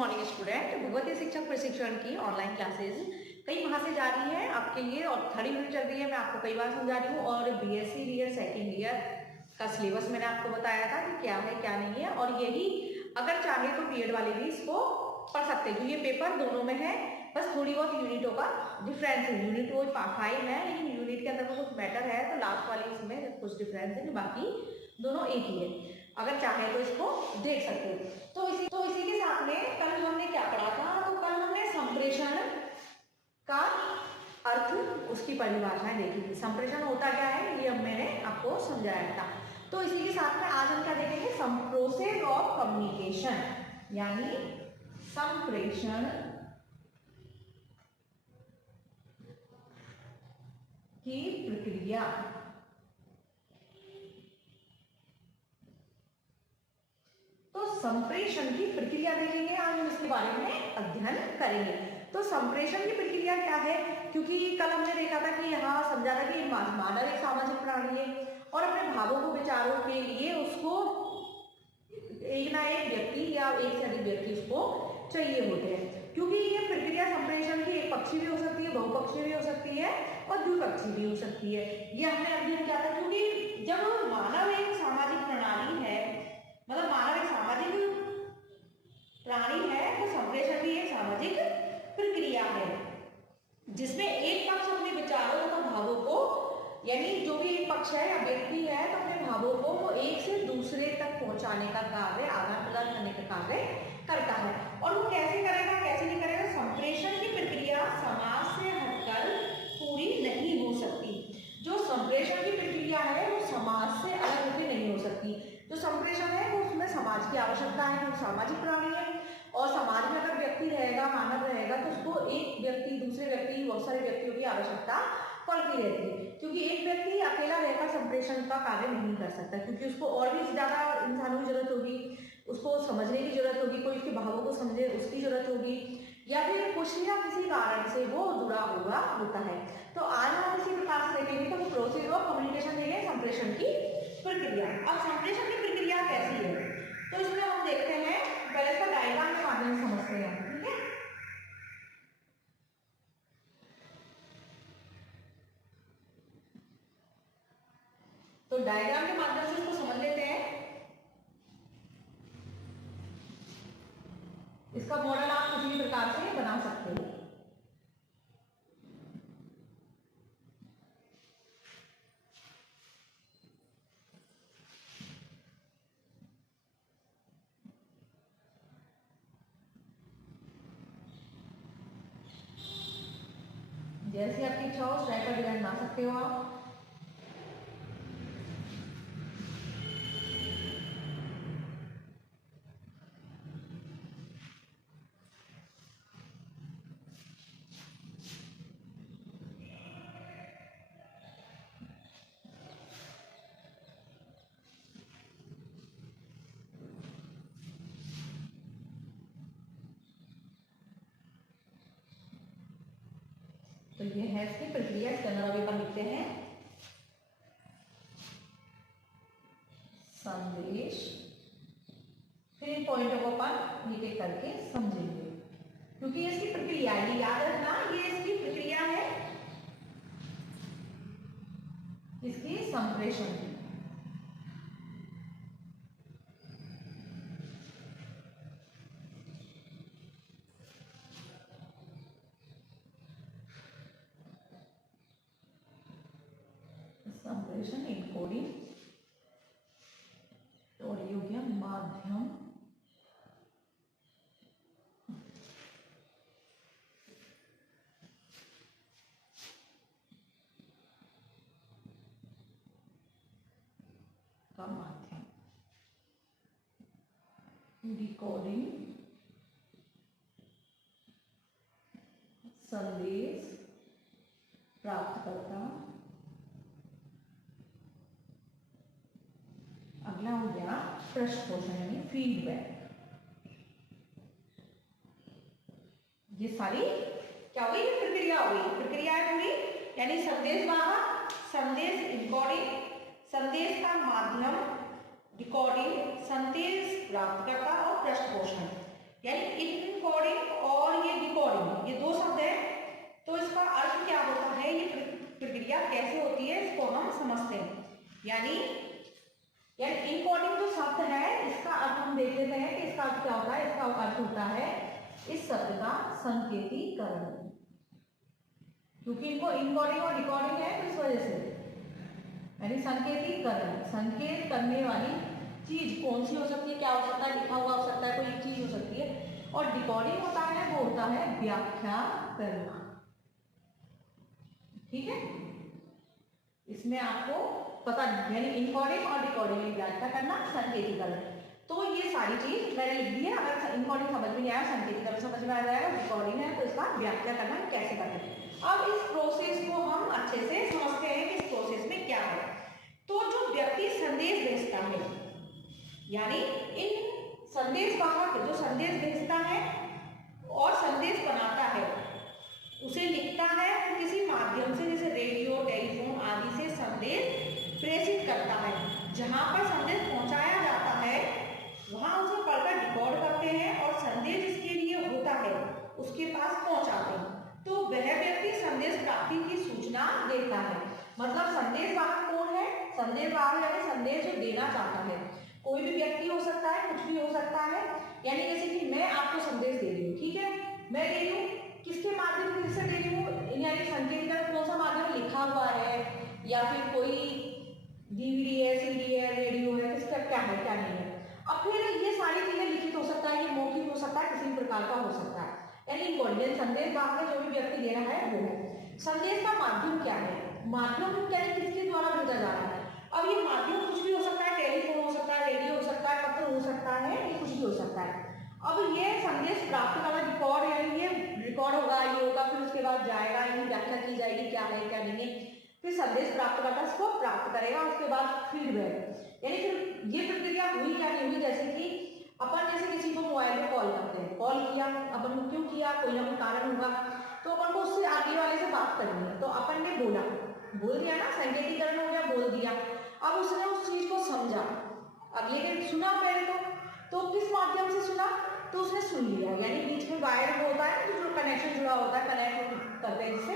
Morning student. Bhagwati शिक्षक प्रशिक्षण की ऑनलाइन क्लासेस कई माह से जारी है आपके लिए और 3rd यूनिट चल रही है। मैं आपको कई बार समझा रही हूँ और बीएससी ईयर सेकेंड ईयर का सिलेबस मैंने आपको बताया था कि क्या है क्या नहीं है, और यही अगर चाहे तो बीएड वाले भी इसको पढ़ सकते हैं क्योंकि ये पेपर दोनों में है। बस थोड़ी बहुत यूनिटों का डिफरेंस है। यूनिट वो 5 है लेकिन यूनिट के अंदर कुछ मैटर है, तो लास्ट वाली इसमें कुछ डिफरेंस है, बाकी दोनों एक ही है। अगर चाहे तो इसको देख सकते हो। तो इसी के साथ में कल हमने क्या पढ़ा था, तो कल हमने संप्रेषण का अर्थ, उसकी परिभाषाएं देखी थी। संप्रेषण होता क्या है ये अब मैंने आपको समझाया था। तो इसी के साथ में आज हम क्या देखेंगे, प्रोसेस ऑफ कम्युनिकेशन, यानी संप्रेषण की प्रक्रिया। तो संप्रेषण की प्रक्रिया देखेंगे आज हम, इसके बारे में अध्ययन करेंगे। तो संप्रेषण की प्रक्रिया क्या है, क्योंकि कल हमने देखा था कि यहाँ समझा था कि मानव एक सामाजिक प्राणी है और अपने भावों को विचारों के लिए उसको एक ना एक व्यक्ति या एक से अधिक व्यक्ति उसको चाहिए होते हैं। क्योंकि ये प्रक्रिया संप्रेषण की एक पक्षी भी हो सकती है, बहुपक्षी भी हो सकती है और द्विपक्षी भी हो सकती है। ये हमने अध्ययन किया था। क्योंकि जब मानव एक सामाजिक प्रणाली है, मतलब मानव एक सामाजिक प्राणी है, तो संप्रेषण भी एक सामाजिक प्रक्रिया है जिसमें एक पक्ष अपने विचारों तथा भावों को, यानी जो भी एक पक्ष है या व्यक्ति है, तो अपने भावों को वो एक से दूसरे तक पहुंचाने का कार्य, आदान प्रदान करने का कार्य करता है। और वो कैसे करेगा, कैसे नहीं करेगा। संप्रेषण की प्रक्रिया समाज से हटकर पूरी नहीं हो सकती। जो संप्रेषण की प्रक्रिया है वो समाज से अलग होकर नहीं हो सकती। जो संप्रेषण है वो उसमें समाज की आवश्यकता है, वो सामाजिक प्राणी है और समाज में अगर व्यक्ति रहेगा, मानव रहेगा, तो उसको एक व्यक्ति, दूसरे व्यक्ति, बहुत सारे व्यक्तियों की आवश्यकता पड़ती रहती है। क्योंकि एक व्यक्ति अकेला रहकर संप्रेषण का कार्य नहीं कर सकता, क्योंकि उसको और भी ज्यादा इंसानों की जरूरत होगी, उसको समझने की जरूरत होगी, कोई उसके भावों को समझे उसकी जरूरत होगी, या फिर कुछ या किसी कारण से वो जुड़ा हुआ होता है। तो आज हम इसी प्रकार से देखेंगे। तो प्रोसेस ऑफ कम्युनिकेशन देंगे, संप्रेषण की प्रक्रिया। अब संप्रेषण की प्रक्रिया कैसी है, तो इसमें हम देखते हैं, पहले इसका डायग्राम के माध्यम से समझते हैं। ठीक है, तो डायग्राम के माध्यम से इसको समझ लेते हैं। इसका मॉडल आप किसी भी प्रकार से बना सकते हो। जैसे आपकी इच्छा हो स्ट्राइक का डिजाइन बना सकते हो आप। तो ये है इसकी प्रक्रिया। इसके अंदर अभी अपन लिखते हैं संदेश, फिर इन पॉइंटों को अपन एक एक करके समझेंगे, क्योंकि ये इसकी प्रक्रिया है। याद रखना ये इसकी प्रक्रिया है, इसकी संप्रेषण की। संप्रेषण, इनकोडिंग, ऑडियो के माध्यम का माध्यम, डिकोडिंग, संदेश प्राप्तकर्ता। अगला हो गया पृष्ठपोषण यानी फीडबैक। ये सारी क्या हुई, प्रक्रिया हुई, प्रक्रिया है पूरी। यानी संदेश वाहक, संदेश इनकोडिंग, संदेश का माध्यम डिकोडिंग, संदेश प्राप्तकर्ता और पृष्ठपोषण। यानी इनकोडिंग और ये डिकोडिंग, ये दो शब्द है। तो इसका अर्थ क्या होता है, ये प्रक्रिया कैसे होती है, इसको हम समझते हैं। यानी इनकोडिंग जो शब्द है इसका अर्थ हम देख लेते हैं कि इसका अर्थ क्या होता है। इसका अर्थ होता है इस शब्द का संकेतीकरण, क्योंकि इनको इनकोडिंग और डिकोडिंग है तो इस वजह से, यानी संकेतीकरण, संकेत करने वाली चीज कौन सी हो सकती है, क्या हो सकता है, लिखा हुआ हो सकता है, कोई एक चीज हो सकती है। और डिकोडिंग होता है, वो होता है व्याख्या करना। ठीक है, इसमें आपको पता, यानी इनकोडिंग और डिकोडिंग में व्याख्या करना, संकेतीकरण। तो ये सारी चीज मैंने लिख दी है। अगर इनकोडिंग समझ में आया, संकेतीकरण समझ में आ जाएगा, डिकोडिंग है तो इसका व्याख्या करना कैसे करते हैं। अब इस प्रोसेस को हम अच्छे से समझते हैं कि इस प्रोसेस में क्या है। तो जो व्यक्ति संदेश भेजता है, यानी इन संदेश वाहक जो संदेश भेजता है और संदेश बनाता है, उसे लिखता है, तो किसी माध्यम से जैसे रेडियो, टेलीफोन आदि से संदेश प्रेषित करता है। जहां पर संदेश पहुंचाया जाता है वहां उसे पढ़कर डिकोड करते हैं और संदेश जिसके लिए होता है उसके पास पहुंचाते हैं। तो वह व्यक्ति संदेश प्राप्ति की सूचना देता है। मतलब संदेश वाहक कौन है, संदेश वाहक यानी संदेश जो देना चाहता है। कोई भी व्यक्ति हो सकता है, कुछ भी हो सकता है। यानी जैसे कि मैं आपको संदेश दे रही हूँ, ठीक है, मैं दे रही हूँ, किसके माध्यम से दे रही हूँ, यानी संकेतीकरण कौन सा माध्यम, लिखा हुआ है या फिर कोई डीवीडी है, सीडी है, रेडियो है, किसका क्या है क्या नहीं है। अब फिर ये सारी चीजें लिखित हो सकता है, ये मौखिक हो सकता है, किसी प्रकार का हो सकता है। यानी इंपॉर्टेंट संदेश वाहक जो भी व्यक्ति दे रहा है वो है। संदेश का माध्यम क्या है, माध्यम क्या है, किसके द्वारा भेजा जा रहा है। अब ये माध्यम कुछ भी हो सकता है, टेलीफोन हो सकता है, रेडियो हो सकता है, पत्र हो सकता है, ये कुछ भी हो सकता है। अब ये संदेश प्राप्त करना रिकॉर्ड, यानी ये रिकॉर्ड होगा, ये होगा, फिर उसके बाद जाएगा, यानी व्याख्या की जाएगी क्या है क्या नहीं है, फिर संदेश प्राप्त करता इसको प्राप्त करेगा, उसके बाद फीडबैक, यानी फिर ये प्रक्रिया हुई क्या नहीं हुई। जैसे कि अपन जैसे किसी को मोबाइल पे कॉल करते हैं, कॉल किया, अपन को क्यों किया, कोई ना कोई कारण होगा, तो अपन को उससे आगे वाले से बात करनी है, तो अपन ने बोल दिया ना, संकेतीकरण हो गया, बोल दिया। अब उसने उस चीज को समझा, अब ये सुना पहले तो किस माध्यम से सुना, तो उसने सुन लिया, यानी बीच में वायर होता है जो कनेक्शन जुड़ा होता है, कनेक्ट करते हैं जिससे,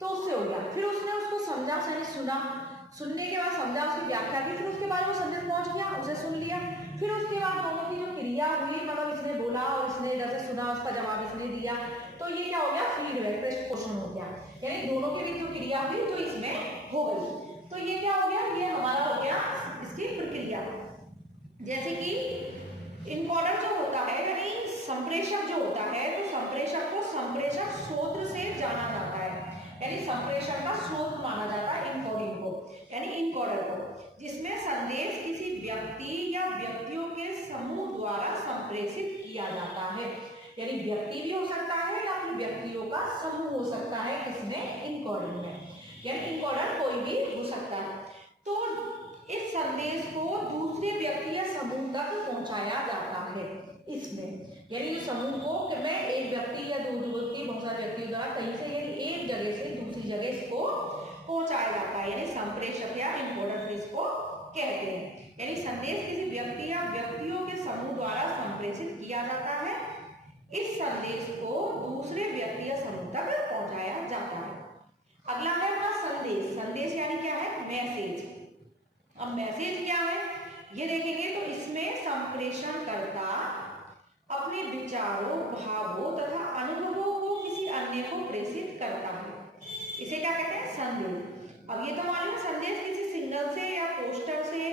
तो उससे हो गया। फिर उसने उसको समझा, यानी सुना, सुनने के बाद समझा, उसकी व्याख्या की, फिर उसके बाद वो संदेश पहुंच गया, उसे सुन लिया। फिर उसके बाद दोनों की जो क्रिया हुई, मतलब इसने बोला और इसने इधर से सुना, उसका जवाब इसने दिया, तो ये क्या हो गया, फीडबैक, क्वेश्चन हो गया, यानी दोनों के बीच जो क्रिया हुई तो इसमें हो गई। तो ये क्या हो गया, ये हमारा हो गया इसकी प्रक्रिया। जैसे कि इनकोडर जो होता है, यानी संप्रेषक जो होता है, तो संप्रेषक को संप्रेषक स्रोत से जाना जाता है, यानी संप्रेषण का स्रोत माना जाता है इनकोडिंग को, यानी इनकोडर को, जिसमें संदेश किसी व्यक्ति या व्यक्तियों के समूह द्वारा संप्रेषित किया जाता है। यानी व्यक्ति भी हो सकता है या फिर व्यक्तियों का समूह हो सकता है, इसमें इनकोडिंग में, यानी इनकोडर कोई भी हो सकता है। तो इस संदेश को दूसरे व्यक्ति या समूह तक पहुंचाया जाता है इसमें, यानी समूह को कि मैं एक व्यक्ति या दो व्यक्ति, बहुत सारे व्यक्तियों द्वारा कहीं से एक जगह से दूसरी जगह इसको पहुंचाया जाता है, यानी संप्रेषक या इनकोडर इसको कहते हैं। यानी संदेश किसी व्यक्ति या व्यक्तियों के समूह द्वारा संप्रेषित किया जाता है, इस संदेश को दूसरे व्यक्ति या समूह तक पहुंचाया जाता है। अगला है अपना संदेश। संदेश यानी क्या है, मैसेज। अब मैसेज क्या है ये देखेंगे, तो इसमें संप्रेषणकर्ता अपने विचारों, भावों तथा अनुभवों को किसी अन्य को प्रेषित करता है, इसे क्या कहते हैं, संदेश। अब ये तो मालूम, संदेश किसी सिग्नल से या पोस्टर से,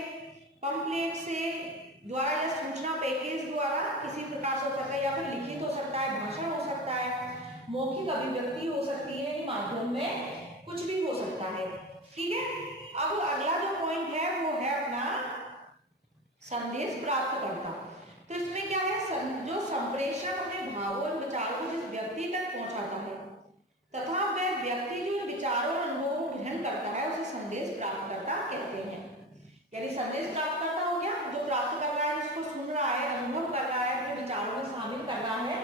पंपलेट से द्वारा या सूचना पैकेज द्वारा किसी प्रकार से हो सकता है, या फिर लिखित हो सकता है, भाषण हो सकता है, मौखिक अभिव्यक्ति हो सकती है, माध्यम में कुछ भी हो सकता है। ठीक है, अब अगला जो पॉइंट है वो है अपना संदेश प्राप्त करता। तो इसमें क्या है, जो संप्रेषक अपने भावों और विचारों को जिस व्यक्ति तक पहुंचाता है तथा वह व्यक्ति जो विचारों और अनुभवों को ग्रहण करता है उसे संदेश प्राप्तकर्ता कहते हैं। यानी संदेश प्राप्तकर्ता हो गया जो प्राप्त कर रहा है, जिसको सुन रहा है, अनुभव कर रहा है, अपने विचारों में शामिल कर रहा है,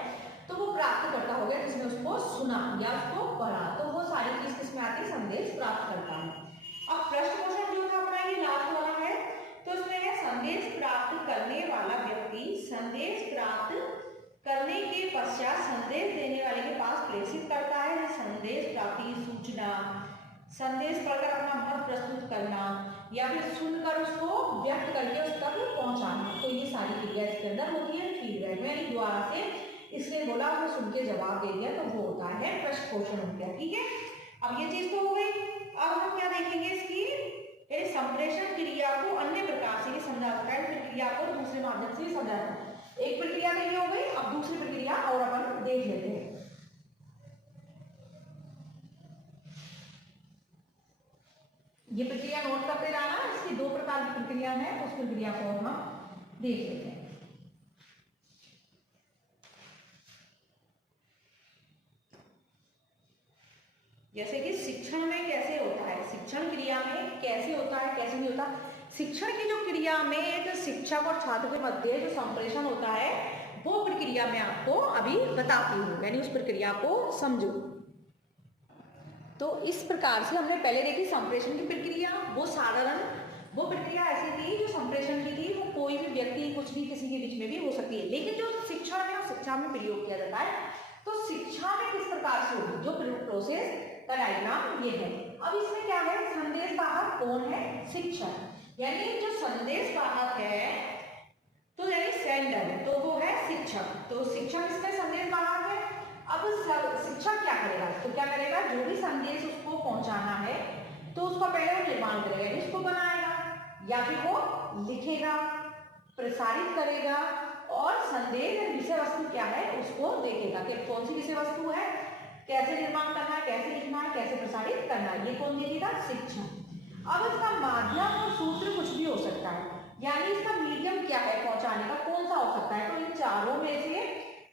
तो वो प्राप्तकर्ता हो गया जिसने उसको सुना या उसको पढ़ा, तो वो सारी चीज किसमें आती है, संदेश प्राप्त करता है। अब प्रश्न क्वेश्चन जो था अपना ये लास्ट वाला है, तो इसमें है संदेश प्राप्त करने वाला व्यक्ति संदेश प्राप्त करने के पश्चात संदेश देने वाले के पास प्रेषित करता है। संदेश प्राप्ति, सूचना, संदेश पढ़कर अपना मत प्रस्तुत करना या फिर सुनकर उसको व्यक्त करके उस तक पहुंचाना। तो ये सारी क्रिया इसके अंदर होती है फीडबैक में, यानी द्वारा से इसने बोला उसने सुन के जवाब दे दिया, तो वो होता है प्रश्न पोषण हो गया। ठीक है, अब ये चीज तो हो गई। अब हम क्या देखेंगे इसकी, यानी संप्रेषण क्रिया को अन्य प्रकार से समझा सकता है, प्रक्रिया को दूसरे माध्यम से समझा सकता है। एक प्रक्रिया तो ये हो गई, अब दूसरी प्रक्रिया और अपन देख लेते हैं। ये प्रक्रिया नोट करते रहना, इसकी दो प्रकार की प्रक्रिया है, उस प्रक्रिया को हम देख लेते हैं। जैसे कि शिक्षण में कैसे होता है, शिक्षण क्रिया में कैसे होता है, कैसे नहीं होता। शिक्षण की जो क्रिया में एक शिक्षक और छात्र के मध्य जो संप्रेषण होता है, वो प्रक्रिया मैं आपको अभी बताती हूँ, यानी उस प्रक्रिया को समझो। तो इस प्रकार से हमने पहले देखी संप्रेषण की प्रक्रिया। वो साधारण वो प्रक्रिया ऐसी थी जो संप्रेषण की थी, वो कोई भी व्यक्ति कुछ भी किसी के बीच में भी हो सकती है। लेकिन जो शिक्षण है और शिक्षा में प्रयोग किया जाता है, तो शिक्षा में किस प्रकार से होगी, जो प्रोसेस का डायग्राम ये है। अब इसमें क्या है, संदेश वाहक कौन है, शिक्षक, यानी जो संदेश वाहक है तो यानी सेंडर, तो वो है शिक्षक। तो शिक्षक इसमें संदेश वाहक है। अब शिक्षक क्या करेगा, तो क्या करेगा, जो भी संदेश उसको पहुंचाना है तो उसका पहले वो निर्माण करेगा, यानी उसको बनाएगा या फिर वो लिखेगा, प्रसारित करेगा और संदेश विषय वस्तु क्या है उसको देखेगा कि कौन सी विषय वस्तु है, कैसे निर्माण करना है, कैसे लिखना है, कैसे प्रसारित करना है, ये कौन देगा, शिक्षक। अब इसका माध्यम और सूत्र कुछ भी हो सकता है, यानी इसका मीडियम क्या है पहुंचाने का, कौन सा हो सकता है, तो इन चारों में से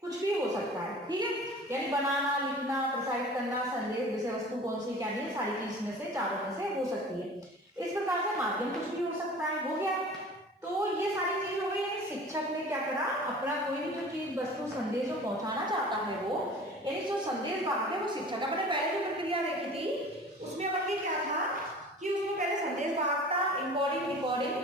कुछ भी हो सकता है। ठीक है, यानी बनाना, लिखना, प्रसारित करना, संदेश, विषय वस्तु कौन सी क्या नहीं, सारी चीज में से, चारों में से हो सकती है। इस प्रकार से माध्यम कुछ भी हो सकता है, हो गया। तो ये सारी चीज हो गई। शिक्षक ने क्या करा, अपना कोई भी जो चीज वस्तु संदेश जो पहुंचाना चाहता है वो, यानी जो संदेश वाहक है वो शिक्षक। अपने पहले जो प्रक्रिया देखी थी उसमें अपन ने क्या था कि उसमें पहले संदेश वाहक था, इनकोडिंग, डिकोडिंग,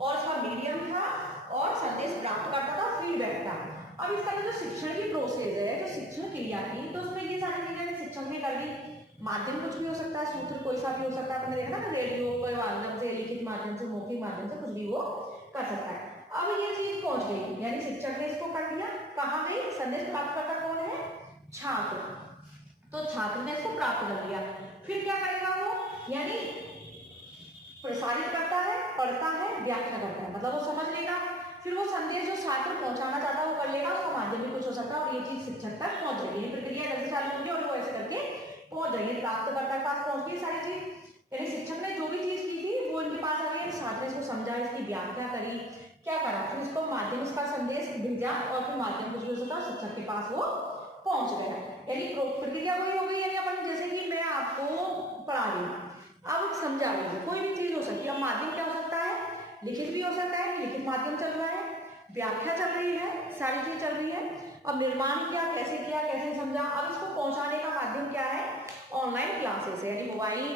और उसका मीडियम था, और संदेश प्राप्त करता था, फीडबैक था। अब इसका जो शिक्षण की प्रोसेस है, जो शिक्षण क्रिया थी, तो उसमें ये सारी चीजें शिक्षक ने कर दी। माध्यम कुछ भी हो सकता है, सूत्र कोई सा भी हो सकता है, आपने देखा ना, रेडियो के माध्यम से, लिखित माध्यम से, मौखिक माध्यम से कुछ भी वो कर सकता है। अब ये चीज पहुंच गई, यानी शिक्षक ने इसको कर दिया, कहाँ गई, संदेश प्राप्त करता कौन है, छात्र। तो छात्र ने इसको प्राप्त कर लिया, फिर क्या करेगा वो, यानी प्रसारित करता है, पढ़ता है, व्याख्या करता है, मतलब वो समझ लेगा, फिर वो संदेश जो छात्र पहुंचाना चाहता है वो कर लेगा, उसका माध्यम भी कुछ हो सकता है, और ये चीज शिक्षक तक पहुंच जाएगी। प्रक्रिया जैसे चालू होगी और वो ऐसे करके पहुंच जाएगी, प्राप्तकर्ता के पास पहुंच गई सारी चीज, यानी शिक्षक ने जो भी चीज की थी वो इनके पास आ गई, छात्र ने इसको समझा, इसकी व्याख्या करी, क्या करा, फिर इसको माध्यम उसका संदेश भेजा, और फिर माध्यम कुछ भी हो सकता है, शिक्षक के पास वो पहुंच गया, यानी प्रक्रिया वही हो गई। यानी अपन जैसे कि मैं आपको पढ़ा रही हूँ, अब समझा रही हूँ, कोई भी चीज हो सकती है। अब माध्यम क्या हो सकता है, लिखित भी हो सकता है, लिखित माध्यम चल रहा है, व्याख्या चल रही है, सारी चीज चल रही है। अब निर्माण किया, कैसे समझा, अब इसको पहुंचाने का माध्यम क्या है, ऑनलाइन क्लासेस है, यानी मोबाइल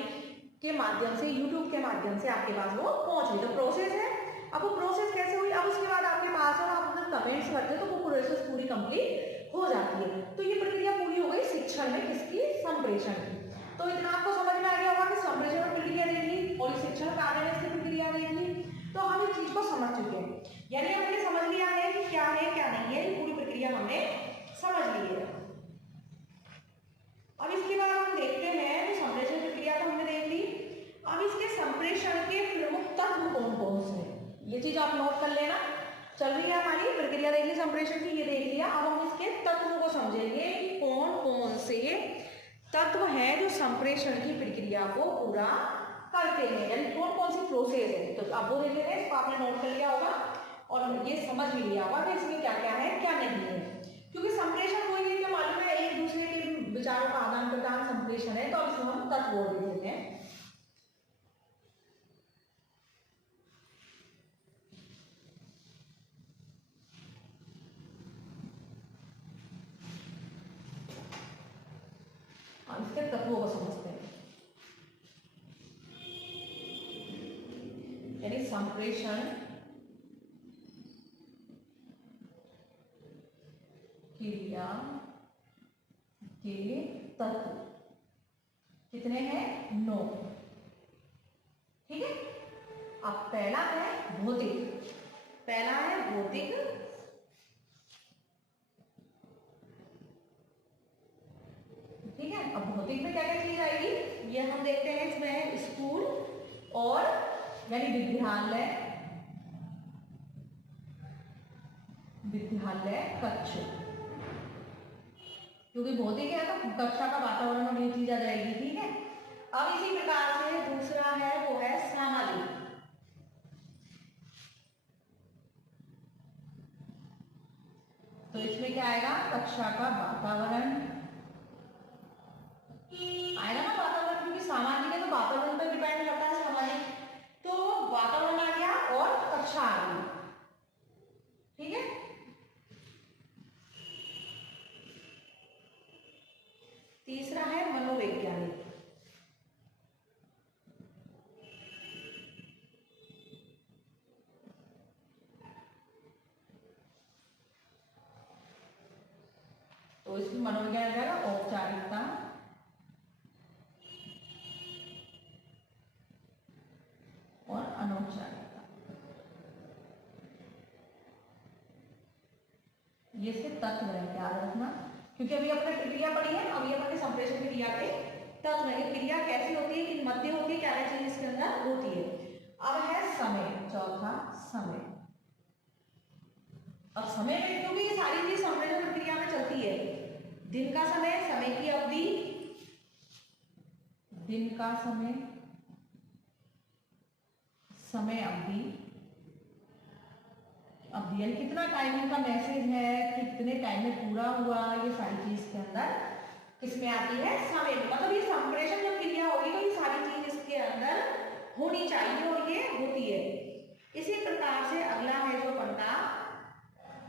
के माध्यम से, यूट्यूब के माध्यम से आपके पास वो पहुंच गई, तो प्रोसेस है। अब वो प्रोसेस कैसे हुई, अब उसके बाद आपके पास और आप अगर कमेंट्स करते हो तो वो प्रोसेस पूरी कंप्लीट हो जाती है। तो ये प्रक्रिया पूरी हो गई शिक्षण में, किसकी, संप्रेषण की। तो इतना आपको समझ में आ गया होगा कि संप्रेषण प्रक्रिया देख ली और शिक्षण कार्य में इसकी प्रक्रिया देख ली, तो हम इस चीज को समझ चुके हैं, यानी हमने समझ लिया है कि क्या है क्या नहीं है, पूरी प्रक्रिया हमने समझ ली है। अब इसके बाद हम देखते हैं, तो संप्रेषण प्रक्रिया तो हमने देख ली। अब इसके संप्रेषण के प्रमुख तत्व कौन कौन से, ये चीज आप नोट कर लेना। चल रही है हमारी प्रक्रिया देख ली संप्रेषण की, ये देख लिया। अब हम इसके तत्वों को समझेंगे कि कौन कौन से तत्व हैं जो संप्रेषण की प्रक्रिया को पूरा करते हैं, यानी कौन कौन सी प्रोसेस है। तो आप वो देख लेते हैं, आपने नोट कर लिया होगा और ये समझ भी लिया होगा कि इसमें क्या क्या है क्या नहीं है, क्योंकि संप्रेषण कोई भी मालूम है, एक दूसरे के विचारों का आदान प्रदान संप्रेषण है, तो अब इसको हम तत्व बोल देते हैं। इसके तत्वों को समझते हैं, यानी संप्रेषण की के तत्व कितने हैं? 9। ठीक है। अब पहला है भौतिक, पहला है भौतिक, ठीक है। अब भौतिक में क्या क्या चीज आएगी ये हम देखते हैं। इसमें स्कूल और यानी विद्यालय, विद्यालय कक्ष, क्योंकि भौतिक है तो कक्षा का वातावरण और ये चीज आ जाएगी। ठीक है। अब इसी प्रकार से दूसरा है वो है सामाजिक, तो इसमें क्या आएगा? कक्षा का वातावरण आएगा ना, वातावरण, क्योंकि सामाजिक है तो वातावरण पर डिपेंड करता है सामाजिक, तो वातावरण आ गया और कक्षा आ गई। ठीक है। तीसरा है मनोवैज्ञानिक, तो इसमें मनोविज्ञान आ जाएगा औपचारिकता और अनौपचारिकता, ये से तत्व है, याद रखना, क्योंकि अभी अपने क्रिया पढ़ी है, अभी अपने संप्रेषण क्रिया के तत्व है। क्रिया कैसी होती है, कि मध्य होती है, क्या क्या चीज इसके अंदर होती है। अब है समय, चौथा समय। अब समय में क्योंकि ये सारी चीज संप्रेषण प्रक्रिया में चलती है, दिन का समय, समय की अवधि, दिन का समय, समय अवधि, अवधि यानी कितना टाइमिंग का मैसेज है, कितने टाइम में पूरा हुआ, ये सारी चीज के अंदर किसमें आती है? समय में। मतलब ये संप्रेषण जब क्रिया होगी तो ये सारी चीज इसके अंदर होनी चाहिए और ये होती है। इसी प्रकार से अगला है जो पढ़ना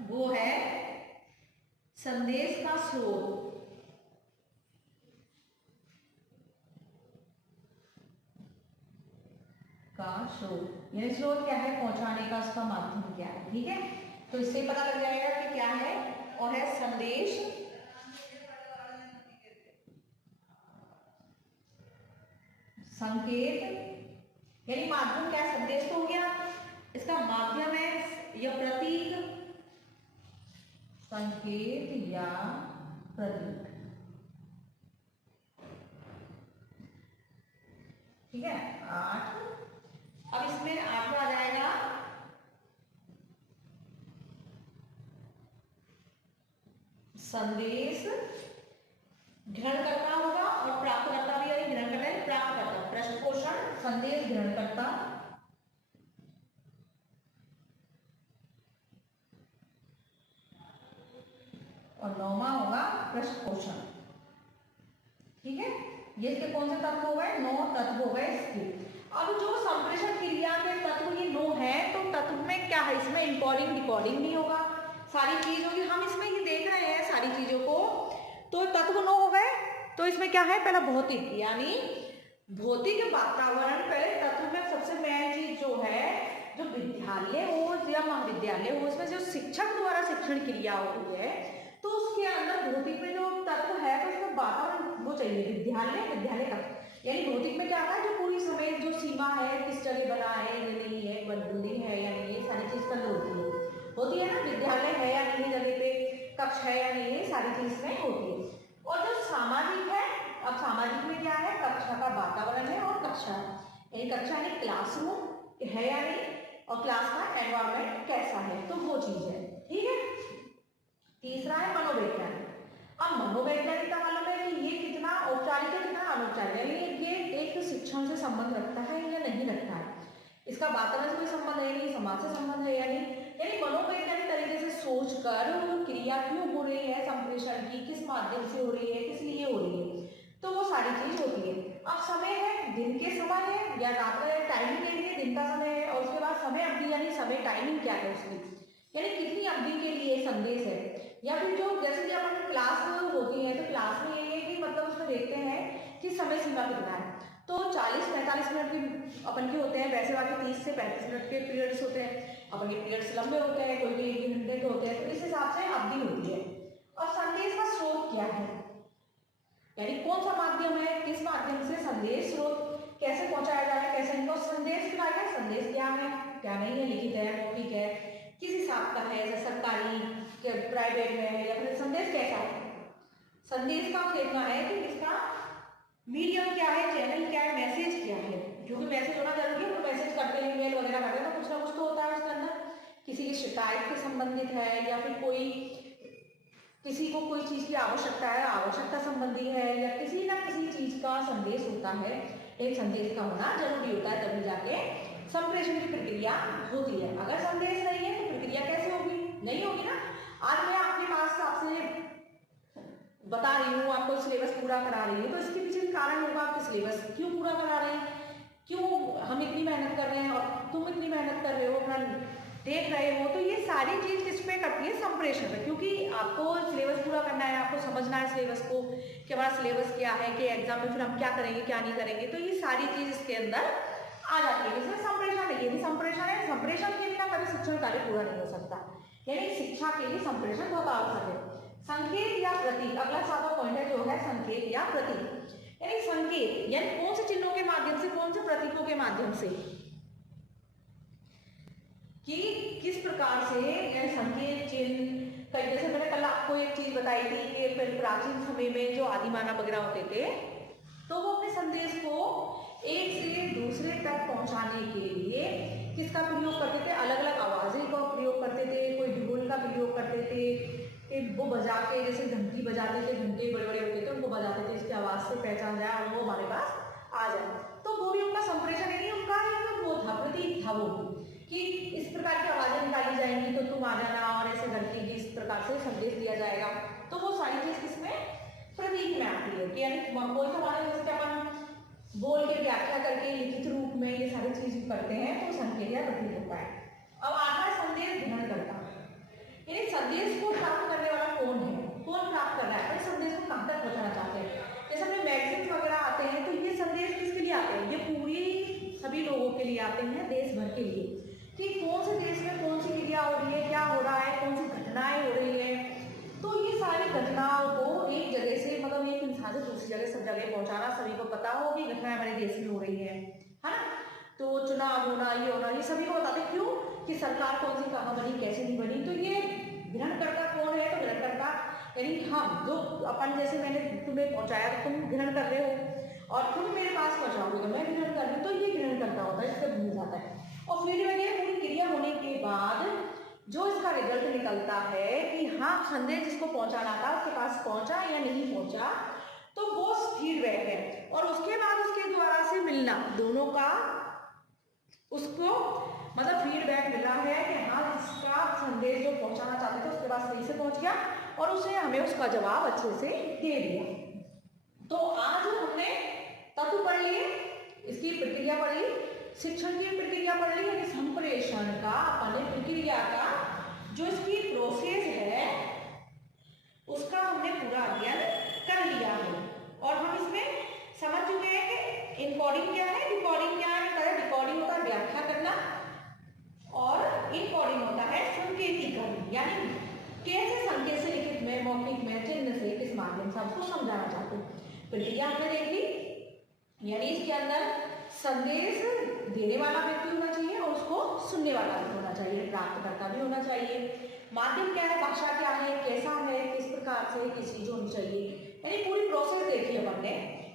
वो है संदेश का स्रोत, का स्रोत, यानी स्रोत क्या है? पहुंचाने का उसका माध्यम क्या है। ठीक है। तो इससे पता लग जाएगा कि क्या है, और है संदेश, संकेत, यानी माध्यम क्या है? संदेश तो हो गया, इसका माध्यम है या प्रतीक, संकेत या प्रतीक। ठीक है। 8। अब इसमें 8 आ जाएगा संदेश ग्रहण करता होगा और प्राप्त करता भी, यानी ग्रहण करता है प्राप्त करता, प्रश्न पोषण, संदेश ग्रहण करता, और 9वां होगा प्रश्न पोषण। ठीक है। ये इसके कौन से तत्व हो गए? 9 तत्व हो गए इसके। अब जो संप्रेषण क्रिया के तत्व ये 9 है, तो तत्व में क्या है? इसमें इनकोडिंग डिकोडिंग नहीं होगा, सारी चीज होगी। हम इसमें ये देख रहे हैं सारी चीजों को, तो तत्व 9 हो गए। तो इसमें क्या है? पहला भौतिक, यानी भौतिक वातावरण। पहले तत्व में सबसे मेन चीज जो है, जो विद्यालय हो या महाविद्यालय हो, उसमें जो शिक्षक द्वारा शिक्षण क्रिया होती है, तो उसके अंदर भौतिक में जो तत्व है, तो उसमें वातावरण वो चाहिए, विद्यालय, विद्यालय का, यानी भौतिक में क्या है? जो पूरी समय जो सीमा है, किस जगह बना है या नहीं है, बिल्डिंग है या नहीं है, सारी चीज कल होती है ना, विद्यालय है या नहीं जगह पे, कक्ष है या नहीं है, सारी चीज में होती है। और जो सामाजिक है, अब सामाजिक में क्या है? कक्षा का वातावरण है और कक्षा है, यानी कक्षा यानी क्लासरूम है या नहीं, और क्लास का एनवायरमेंट कैसा है, तो वो चीज है। ठीक है। तीसरा है मनोवैज्ञानिक। अब मनोवैज्ञानिक का मतलब है कि ये कितना औपचारिक है, कितना अनौपचारिक है, ये एक शिक्षण से संबंध रखता है या नहीं रखता है, इसका वातावरण से कोई संबंध है नहीं, समाज से संबंध है या नहीं, यानी मनोवैज्ञानिक तरीके से सोच कर क्रिया क्यों हो रही है संप्रेषण की, किस माध्यम से हो रही है, किस लिए हो रही है, तो वो सारी चीज होती है। अब समय है, दिन के समय है या रात का टाइमिंग के लिए दिन का समय है, और उसके बाद समय अवधि यानी समय टाइमिंग क्या है उसकी, यानी कितनी अवधि के लिए संदेश है, या फिर जो जैसे कि अपन क्लास होती है, तो क्लास में ये है कि मतलब उसमें देखते हैं कि समय सीमा कितना है, तो 40-45 मिनट की अपन के होते हैं, वैसे बाकी 30 से 35 मिनट के पीरियड्स होते हैं, अपन के पीरियड्स लंबे होते हैं, कोई भी 1 घंटे के होते हैं, तो इस हिसाब से अवधि होती है। और संदेश का स्रोत क्या है? यानी कौन सा माध्यम है, किस माध्यम से संदेश स्रोत कैसे पहुंचाया जा रहा है, कैसे इनको संदेश दिलाया, संदेश क्या है क्या नहीं है, लिखित है मौखिक है, किस हिसाब का है, जैसे सरकारी प्राइवेट में है, या फिर संदेश कैसा है। संदेश का देखना है कि इसका मीडियम क्या है, चैनल क्या है, मैसेज क्या है, क्योंकि मैसेज होना जरूरी है। तो मैसेज करते हैं, ईमेल वगैरह करते हैं तो कुछ ना कुछ तो होता है उसके अंदर, किसी की शिकायत से संबंधित है, या फिर कोई किसी को कोई चीज की आवश्यकता है, आवश्यकता संबंधी है, या किसी ना किसी चीज का संदेश होता है। एक संदेश का होना जरूरी होता है, तभी जाके संप्रेषण की प्रक्रिया होती है। अगर संदेश नहीं है तो प्रक्रिया कैसे होगी, नहीं होगी ना। आज मैं आपके पास आपसे बता रही हूँ, आपको सिलेबस पूरा करा रही हूँ, तो इसके पीछे कारण होगा आपके सिलेबस क्यों पूरा करा रहे हैं, क्यों हम इतनी मेहनत कर रहे हैं और तुम इतनी मेहनत कर रहे हो, अपना देख रहे हो। तो ये सारी चीज किस पे करती है, संप्रेषण पे, क्योंकि आपको सिलेबस पूरा करना है, आपको समझना है सिलेबस को कि हमारा सिलेबस क्या है, कि एग्जाम में फिर हम क्या करेंगे क्या नहीं करेंगे। तो ये सारी चीज इसके अंदर आ जाती है। इसमें संप्रेषण है, ये भी संप्रेषण है। संप्रेषण के बिना कभी शिक्षण कार्य पूरा नहीं हो सकता, यानी शिक्षा के लिए संप्रेषण बहुत आवश्यक है। संकेत या प्रतीक, अगला 7वां पॉइंट है जो है संकेत या प्रतीक। यानी संकेत यानी कौन से चिन्हों के माध्यम से, कौन से प्रतीकों के माध्यम से, कि किस प्रकार से संकेत चिन्ह। कई जैसे मैंने कल आपको एक चीज बताई थी कि प्राचीन समय में जो आदि मानव वगैरह होते थे, तो वो अपने संदेश को एक से दूसरे तक पहुंचाने के लिए किसका प्रयोग करते थे, अलग अलग आवाजें का प्रयोग करते थे। कोई ढोल का प्रयोग करते थे कि वो बजा के, जैसे घंटी बजाते थे, घंटे बड़े बड़े होते थे, उनको बजाते थे, इसकी आवाज से पहचान जाए और वो हमारे पास आ जाए। तो वो भी उनका संप्रेषण नहीं, उनका वो था, प्रतीक था वो, कि इस प्रकार की आवाजें निकाली जाएंगी तो तुम आ जाना, और ऐसे घंटी की इस प्रकार से संदेश दिया जाएगा। तो वो सारी चीज किसमें, प्रतीक में आती है। यानी कोई हमारे जैसे अपन बोल के व्याख्या करके लिखित रूप में ये सारी चीज करते हैं तो संकेत या प्रतीक होता है। अब आता है संदेश ग्रहण करता, यानी संदेश को प्राप्त करने वाला कौन है, कौन प्राप्त कर रहा है, अपने संदेश को कहां तक पहुंचाना चाहते हैं। जैसे हमें मैगजीन वगैरह आते हैं तो ये संदेश किसके लिए आते हैं, ये पूरी सभी लोगों के लिए आते हैं, देश भर के लिए, कि कौन से देश में कौन सी क्रिया हो रही है, क्या हो रहा है, कौन सी घटनाएं हो रही है। तो ये सारी घटनाओं को एक जगह से, मतलब एक इंसान से दूसरी जगह, सब जगह पहुंचाना, सभी को पता हो कि घटनाएं हमारे देश में हो रही है ना। तो चुनाव होना, ये होना, ये सभी को बताते, क्यों कि सरकार कौन सी कहाँ बनी, कैसे नहीं बनी। तो ये ग्रहणकर्ता कौन है, तो ग्रहणकर्ता यानी हम, जो अपन, जैसे मैंने तुम्हें पहुंचाया तो तुम ग्रहण कर रहे हो, और तुम मेरे पास पहुंचाओगे मैं ग्रहण कर रही हूँ, तो ये ग्रहणकर्ता होता है, इससे भूल जाता है। और फिर वगैरह पूरी क्रिया होने के बाद जो इसका रिजल्ट निकलता है कि हाँ संदेश जिसको पहुंचाना था उसके पास पहुंचा या नहीं पहुंचा, तो वो फीडबैक है। और उसके बाद उसके द्वारा से मिलना दोनों का, उसको मतलब फीडबैक मिला है कि हाँ जिसका संदेश जो पहुंचाना चाहते थे उसके पास सही से पहुंच गया और उसने हमें उसका जवाब अच्छे से दे दिया। तो आज हमने तत्व पढ़ लिए, इसकी प्रक्रिया पढ़ ली, शिक्षण की प्रक्रिया पढ़ ली, यानी संप्रेषण का अपने प्रक्रिया का जो इसकी प्रोसेस है उसका हमने पूरा अध्ययन कर लिया है। और हम इसमें समझ चुके हैं कि इनकोडिंग क्या है, डिकोडिंग क्या है। डिकोडिंग होता है व्याख्या करना और इनकोडिंग होता है संकेतीकरण, यानी कैसे संकेत से, लिखित में, मौखिक में, चिन्ह से, किस माध्यम से आपको समझाना चाहते हैं। प्रक्रिया हमने देख ली, यानी इसके अंदर संदेश देने वाला व्यक्ति होना चाहिए और उसको सुनने वाला भी होना चाहिए, प्राप्तकर्ता भी होना चाहिए। माध्यम क्या है, भाषा क्या है, कैसा है, किस प्रकार से किस चीज होनी चाहिए, यानी पूरी प्रोसेस देखी है हमने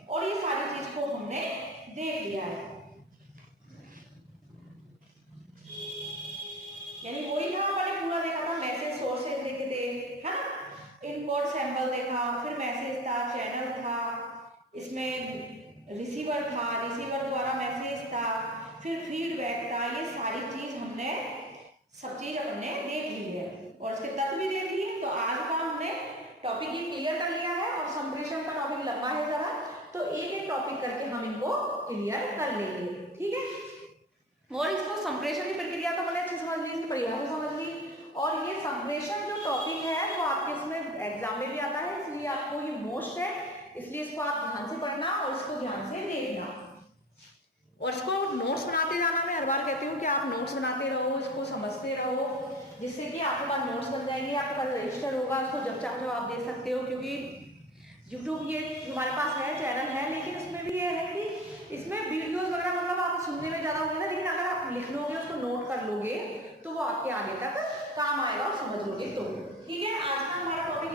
और ये सारी चीज को हमने देख लिया है। यानी वही था हमने पूरा देखा था, मैसेज सोर्सेज देखे थे, है ना, इनकोड सैंपल देखा, फिर मैसेज था, चैनल था, इसमें रिसीवर था, रिसीवर द्वारा मैसेज था, फिर फीडबैक था। ये सारी चीज हमने सब चीज हमने देख ली है और इसके तत्व भी देख लिए। तो आज का हमने टॉपिक ये क्लियर कर लिया है और संप्रेषण का टॉपिक लंबा है जरा, तो एक एक टॉपिक करके हम इनको क्लियर कर लेंगे, ठीक है। और इसको संप्रेषण की प्रक्रिया तो मैंने अच्छे समझ ली, इसकी परिभाषा समझ ली, और ये संप्रेषण जो टॉपिक है वो आपके इसमें एग्जाम में भी आता है, इसलिए आपको ये मोस्ट है, इसलिए इसको आप ध्यान से पढ़ना और इसको ध्यान से देखना और इसको नोट्स बनाते जाना। मैं हर बार कहती हूँ कि आप नोट्स बनाते रहो, इसको समझते रहो, जिससे कि आपके पास नोट्स बन जाएंगे, आपके पास रजिस्टर होगा, उसको जब चाहो आप दे सकते हो। क्योंकि यूट्यूब ये हमारे पास है, चैनल है, लेकिन उसमें भी ये है कि इसमें वीडियोस वगैरह मतलब आप सुनने में ज़्यादा होंगे ना, लेकिन अगर आप लिख लोगे, उसको नोट कर लोगे, तो वो आपके आगे तक काम आएगा और समझ लोगे तो। ठीक है, आज का हमारा टॉपिक